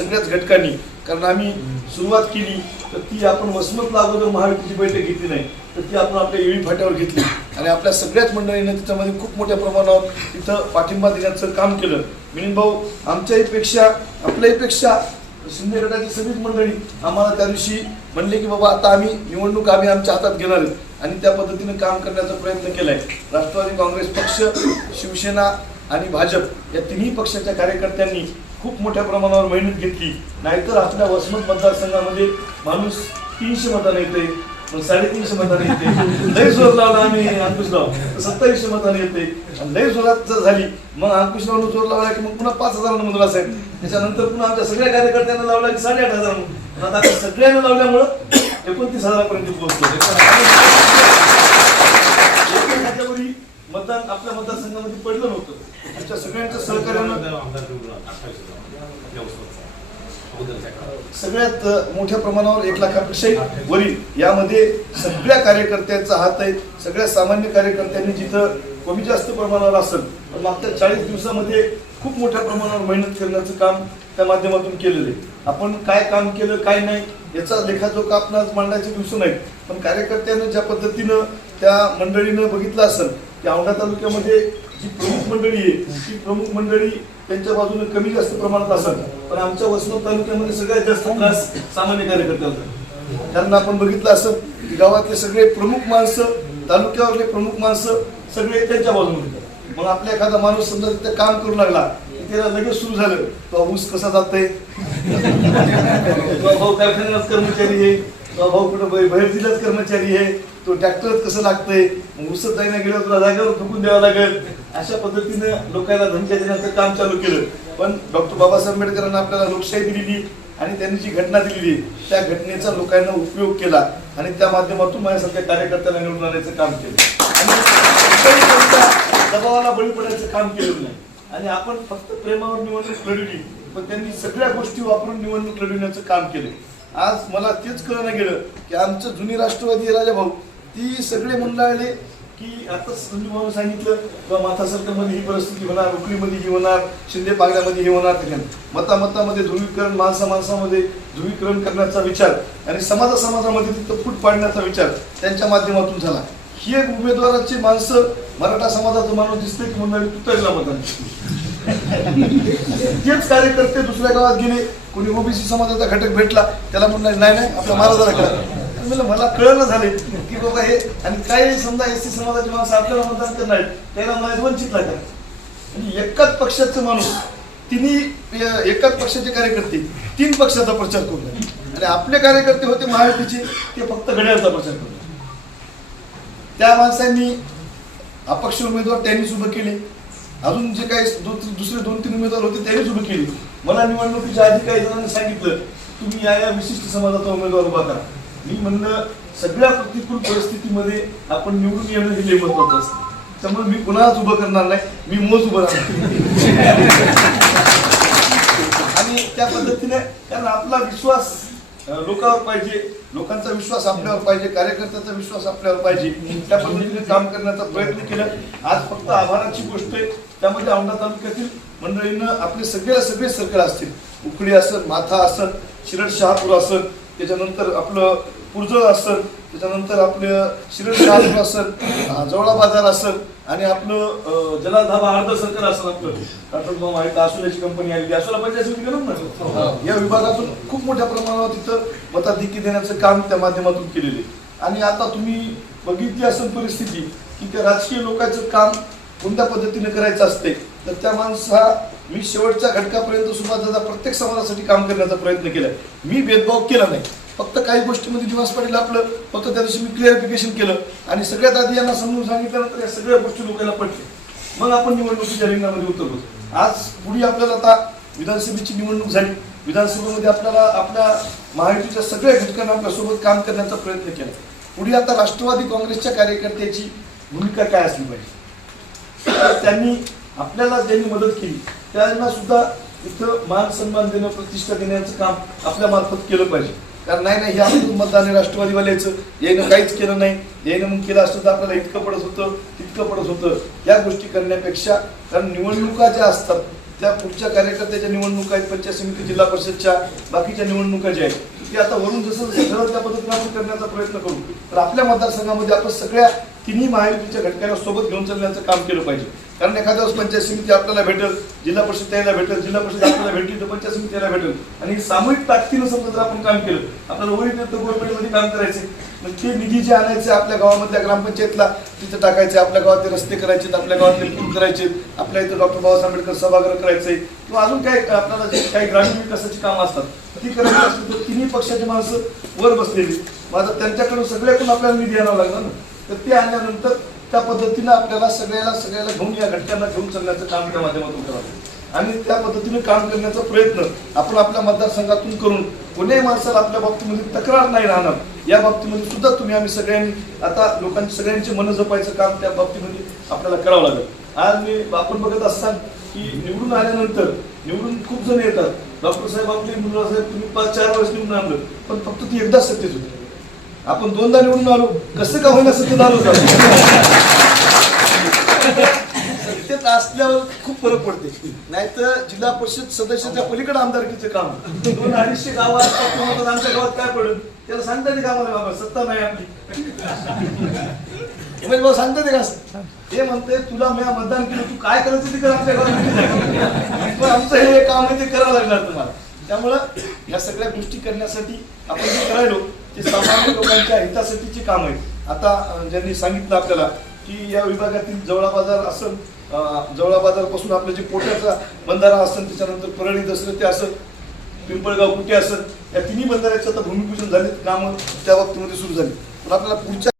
सगळ्याच घटकांनी कारण आम्ही सुरुवात केली तर ती आपण वसमतला अगोदर महायुतीची बैठक घेतली नाही तर ती आपण आपल्या येळी फाट्यावर घेतली. आणि आपल्या सगळ्याच मंडळीनं त्याच्यामध्ये खूप मोठ्या प्रमाणावर तिथं पाठिंबा देण्याचं काम केलं. मिनिन भाऊ आमच्याही पेक्षा शिंदे गटाची सगळीच मंडळी आम्हाला त्या दिवशी म्हणले की बाबा आता आम्ही निवडणूक आम्ही आमच्या हातात घेणार आणि त्या पद्धतीने काम करण्याचा प्रयत्न केलाय. राष्ट्रवादी काँग्रेस पक्ष शिवसेना आणि भाजप या तिन्ही पक्षाच्या कार्यकर्त्यांनी खूप मोठ्या प्रमाणावर मेहनत घेतली. नाहीतर आपल्या वसमत मतदारसंघामध्ये माणूस तीनशे मतांना येते मग साडेतीनशे मतांना येते. लय जोर लावला आम्ही अंकुशराव. सत्तावीसशे मतांना येते. लय जोरात जर झाली मग अंकुशरावनं जोर लावला की मग पुन्हा पाच हजार मंजूर असेल. त्याच्यानंतर पुन्हा आमच्या सगळ्या कार्यकर्त्यांना लावला की साडेआठ हजार पण आता सगळ्यांना लावल्यामुळं एकोणतीस हजारापर्यंत पोहोचतो मतदान आपल्या मतदारसंघामध्ये पडलं नव्हतं. आमच्या सगळ्यांच्या सहकार्यानं सगळ्यात मोठ्या प्रमाणावर एक लाखापेक्षा वरील यामध्ये सगळ्या कार्यकर्त्यांचा हात आहे. सगळ्या सामान्य कार्यकर्त्यांनी जिथं कमी जास्त प्रमाणावर असेल तर मागच्या चाळीस दिवसामध्ये खूप मोठ्या प्रमाणावर मेहनत करण्याचं काम त्या माध्यमातून केलेलं आहे. आपण काय काम केलं काय नाही याचा लेखाजोखा आपण आज मांडायचे दिवस नाहीत पण कार्यकर्त्यानं ज्या पद्धतीनं त्या मंडळीनं बघितलं असेल की औंढा तालुक्यामध्ये जी प्रमुख मंडळी आहे ती प्रमुख मंडळी त्यांच्या बाजूने कमी जास्त प्रमाणात असेल पण आमच्या वसमत तालुक्यामध्ये सगळ्यात जास्त त्रास सामान्य कार्यकर्त्यांचा कारण आपण बघितलं असं की गावातले सगळे प्रमुख माणसं तालुक्यावरले प्रमुख माणसं सगळे त्यांच्या बाजूने होते. मग आपल्या एखादा माणूस समजा तिथे काम करू लागला त्याला लगेच सुरू झालं तो ऊस कसा जातंय भाऊ कारखान्यात कर्मचारी आहे भाऊ कुठं बाहेर जिल्ह्यात कर्मचारी आहे तो ट्रॅक्टरच कसं लागतंय? मग उसत जाईना गेलं तुला जागेवर थुकून द्यावं लागेल. अशा पद्धतीनं लोकांना धमक्या देण्याचं काम चालू केलं. पण डॉक्टर बाबासाहेब आंबेडकरांना आपल्याला लोकशाही दिलेली आणि त्यांनी जी घटना दिलेली त्या घटनेचा लोकांना उपयोग केला आणि त्या माध्यमातून माझ्यासारख्या कार्यकर्त्यांना निवडून आणायचं काम केलं. आणि दबावाला बळी पडायचं काम केलेलं नाही. आणि आपण फक्त प्रेमावर निवडणूक लढवली पण त्यांनी सगळ्या गोष्टी वापरून निवडणूक लढविण्याचं काम केलं. आज मला तेच कळणं गेलं की आमचं जुनी राष्ट्रवादी राजा भाऊ ती सगळे मंडळले की आता संजू भाऊ सांगितलं किंवा माथा सरकारमध्ये ही परिस्थिती होणार उकलीमध्ये ही होणार शिंदे पागड्यामध्ये हे होणार. मता मतामतामध्ये ध्रुवीकरण माणसा माणसामध्ये ध्रुवीकरण करण्याचा विचार आणि समाजा समाजामध्ये तिथं फूट पाडण्याचा विचार त्यांच्या माध्यमातून झाला. ही एक उमेदवाराची माणसं मराठा समाजाचं माणूस दिसते की मंडळी तुतडला मतदान तेच कार्यकर्ते दुसऱ्या गावात गेले कोणी ओबीसी समाजाचा घटक भेटला त्याला म्हणणार नाही नाही आपल्या महाराजाला करा. म्हणलं मला कळलं झाले की बाबा हे आणि काही समजा एस सी समाजाची माणसं आपल्याला मतदान करणार त्याला मला वंचित लागतात आणि एकाच पक्षाचं माणूस तिन्ही एकाच पक्षाचे कार्यकर्ते तीन पक्षाचा प्रचार करू आणि आपले कार्यकर्ते होते महायुतीचे ते फक्त घड्याळचा प्रचार करू त्या माणसांनी अपक्ष उमेदवार त्यांनीच उभं केले. अजून जे काही दुसरे दोन तीन उमेदवार होते त्यांनीच उभे केले. मला निवडणुकीच्या आधी काही जणांनी सांगितलं तुम्ही या या विशिष्ट समाजाचा उमेदवार उभा करा. मी म्हणलं सगळ्या प्रतिकूल परिस्थितीमध्ये आपण निवडून येणं हे लय महत्वाचं असतं. त्यामुळे मी कुणालाच उभं करणार नाही मी मोज उभं राहणार आणि त्या पद्धतीने कारण आपला विश्वास लोकांवर पाहिजे लोकांचा विश्वास आपल्यावर पाहिजे कार्यकर्त्याचा विश्वास आपल्यावर पाहिजे त्या पद्धतीने काम करण्याचा प्रयत्न केला. आज फक्त आभाराची गोष्ट आहे त्यामध्ये औंढा तालुक्यातील मंडळींना आपले सगळे सगळे सर्कल असतील. उकडी असन माथा असन शिरड शहापूर असन त्याच्यानंतर आपलं पुरजळ असन त्याच्यानंतर आपलं शिरड शहापूर असन अं, जवळा बाजार असन आणि आपलं अं, जलाल धाबा अर्ध सर्कल असन आपलं. भाऊ माहिती आसुल्याची कंपनी आलेली आसुला पंचायत समिती करून ना या विभागातून खूप मोठ्या प्रमाणावर तिथं मताधिकी देण्याचं काम त्या माध्यमातून केलेले आणि आता तुम्ही बघितली असेल परिस्थिती की त्या राजकीय लोकांचं काम कोणत्या पद्धतीने करायचं असते तर त्या माणसा मी शेवटच्या घटकापर्यंत सुद्धा दादा प्रत्येक समाजासाठी काम करण्याचा प्रयत्न केलाय. मी भेदभाव केला नाही. फक्त काही गोष्टीमध्ये दिवस पाटील आपलं फक्त त्या दिवशी मी क्लिअरिफिकेशन केलं. आणि सगळ्यात आधी यांना समजून सांगितल्यानंतर या सगळ्या गोष्टी लोकांना पडले मग आपण निवडणुकीच्या रिंगणामध्ये उतरलो. आज पुढे आपल्याला आता विधानसभेची निवडणूक झाली. विधानसभेमध्ये आपल्याला आपल्या महायुतीच्या सगळ्या घटकांना आपल्यासोबत काम करण्याचा प्रयत्न केला. पुढे आता राष्ट्रवादी काँग्रेसच्या कार्यकर्त्याची भूमिका काय असली पाहिजे? त्यांनी आपल्याला ज्यांनी मदत केली त्यांना सुद्धा इथं मान सन्मान देणं प्रतिष्ठा देण्याचं काम आपल्या मार्फत केलं पाहिजे. कारण नाही नाही हे आपण मतदान आहे राष्ट्रवादीवाल्याचं. यानं काहीच केलं नाही. यानं मग केलं असतं तर आपल्याला इतकं पडत होतं तितकं पडत होतं. या गोष्टी करण्यापेक्षा कारण निवडणुका ज्या असतात त्या पुढच्या कार्यकर्त्याच्या निवडणुका आहेत पंचायत समिती जिल्हा परिषदच्या बाकीच्या निवडणुका ज्या आहेत ते आता वरून जसं जसं ठरवलं त्या पद्धतीने आपण करण्याचा प्रयत्न करू. तर आपल्या मतदारसंघामध्ये आपण सगळ्या तिन्ही महायुतीच्या घटकांना सोबत घेऊन चालण्याचं काम केलं पाहिजे. कारण एखाद्या वेळेस पंचायत समिती आपल्याला भेटेल जिल्हा परिषद त्याला भेटेल जिल्हा परिषद आपल्याला भेटली तर पंचायत समिती त्याला भेटेल. आणि सामूहिक ताकदीनं समजा जर आपण काम केलं आपल्याला वरील गव्हर्नमेंटमध्ये काम करायचे मग ते निधी जे आणायचे आपल्या गावामधल्या ग्रामपंचायतला तिथं टाकायचे आपल्या गावातले रस्ते करायचे आपल्या गावातले पूल करायचे आपल्या इथं डॉक्टर बाबासाहेब आंबेडकर सभागृह करायचे किंवा अजून काही आपल्याला जे काही ग्रामीण विकासाची कामं असतात ती करायची असतील तर तिन्ही पक्षाची माणसं वर बसलेली. माझं त्यांच्याकडून सगळ्याकडून आपल्याला निधी आणावा लागणार ना? तर ते आणल्यानंतर त्या पद्धतीनं आपल्याला सगळ्याला सगळ्याला घेऊन या घटकांना घेऊन चालण्याचं काम त्या माध्यमातून करावं आणि त्या पद्धतीने काम करण्याचा प्रयत्न आपण आपल्या मतदारसंघातून करून कोणीही माणसाला आपल्या बाबतीमध्ये तक्रार नाही राहणार या बाबतीमध्ये सुद्धा तुम्ही आम्ही सगळ्यांनी आता लोकांची सगळ्यांची मन जपायचं काम त्या बाबतीमध्ये आपल्याला करावं लागेल. आज मी आपण बघत असताल की निवडून आल्यानंतर निवडून खूप जण येतात. डॉक्टर साहेब आपले मुलासाहेब तुम्ही पाच चार वर्ष निवडून आणलं पण फक्त ती एकदाच सत्तेत होती. आपण दोनदा निवडून आलो. कसं का होईना सत्तेत आलो सत्तेत असल्यावर खूप फरक पडते. नाहीतर जिल्हा परिषद सदस्याच्या पलीकडे आमदारकीचं काम. दोन अडीचशे गावं असतात आमच्या गावात काय पडेल? त्याला सांगता येते का बाबा सत्ता नाही आपली. म्हणजे बाबा सांगता ते का? ते म्हणते तुला मी मतदान केलं तू काय करायचं ते कर आमच्या गावात. पण आमचं हे काम आहे ते करावं लागणार तुम्हाला. त्यामुळं या सगळ्या गोष्टी करण्यासाठी आपण जे करायलो ते सामान्य लोकांच्या हितासाठीची काम आहेत. आता ज्यांनी सांगितलं आपल्याला की या विभागातील जवळा बाजार असेल जवळा बाजारपासून आपलं जे पोट्याचा बंधारा असेल त्याच्यानंतर परळी दसरे ते असेल पिंपळगाव कुठे असेल या तिन्ही बंधाऱ्याचं आता भूमिपूजन झाले कामं त्या बाबतीमध्ये सुरू झाली. पण आपल्याला पुढच्या